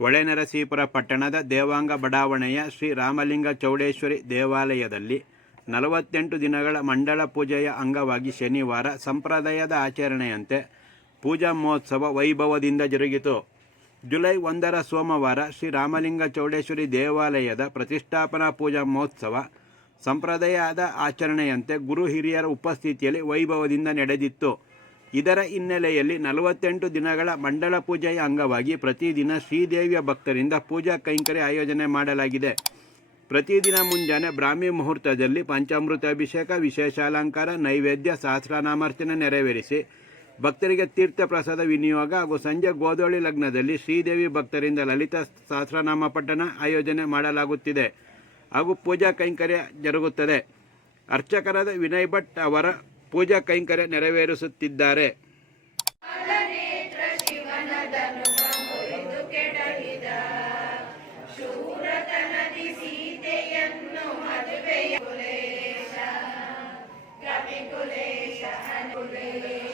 ಹೊಳೆನರಸೀಪುರ ಪಟ್ಟಣದ ದೇವಾಂಗ ಬಡಾವಣೆಯ ಶ್ರೀ ರಾಮಲಿಂಗ ಚೌಡೇಶ್ವರಿ ದೇವಾಲಯದಲ್ಲಿ ನಲವತ್ತೆಂಟು ದಿನಗಳ ಮಂಡಳ ಪೂಜೆಯ ಅಂಗವಾಗಿ ಶನಿವಾರ ಸಂಪ್ರದಾಯದ ಆಚರಣೆಯಂತೆ ಪೂಜಾ ಮಹೋತ್ಸವ ವೈಭವದಿಂದ ಜರುಗಿತು. ಜುಲೈ ಒಂದರ ಸೋಮವಾರ ಶ್ರೀ ರಾಮಲಿಂಗ ಚೌಡೇಶ್ವರಿ ದೇವಾಲಯದ ಪ್ರತಿಷ್ಠಾಪನಾ ಪೂಜಾ ಮಹೋತ್ಸವ ಸಂಪ್ರದಾಯದ ಆಚರಣೆಯಂತೆ ಗುರು ಹಿರಿಯರ ಉಪಸ್ಥಿತಿಯಲ್ಲಿ ವೈಭವದಿಂದ ನಡೆದಿತ್ತು. ಇದರ ಹಿನ್ನೆಲೆಯಲ್ಲಿ ನಲವತ್ತೆಂಟು ದಿನಗಳ ಮಂಡಲ ಪೂಜೆಯ ಅಂಗವಾಗಿ ಪ್ರತಿದಿನ ಶ್ರೀದೇವಿಯ ಭಕ್ತರಿಂದ ಪೂಜಾ ಕೈಂಕರ್ಯ ಆಯೋಜನೆ ಮಾಡಲಾಗಿದೆ. ಪ್ರತಿದಿನ ಮುಂಜಾನೆ ಬ್ರಾಹ್ಮಿ ಮುಹೂರ್ತದಲ್ಲಿ ಪಂಚಾಮೃತ ಅಭಿಷೇಕ ವಿಶೇಷ ಅಲಂಕಾರ ನೈವೇದ್ಯ, ಸಹಸ್ರನಾಮಾರ್ಚನೆ ನೆರವೇರಿಸಿ ಭಕ್ತರಿಗೆ ತೀರ್ಥ ಪ್ರಸಾದ ವಿನಿಯೋಗ ಹಾಗೂ ಸಂಜೆ ಗೋಧೋಳಿ ಲಗ್ನದಲ್ಲಿ ಶ್ರೀದೇವಿ ಭಕ್ತರಿಂದ ಲಲಿತ ಸಹಸ್ರನಾಮ ಪಠಣ ಆಯೋಜನೆ ಮಾಡಲಾಗುತ್ತಿದೆ. ಹಾಗೂ ಪೂಜಾ ಕೈಂಕರ್ಯ ಜರುಗುತ್ತದೆ. ಅರ್ಚಕರಾದ ವಿನಯ್ ಭಟ್ ಅವರ ಪೂಜಾ ಕೈಂಕರ್ಯ ನೆರವೇರಿಸುತ್ತಿದ್ದಾರೆ. ಶರದಿ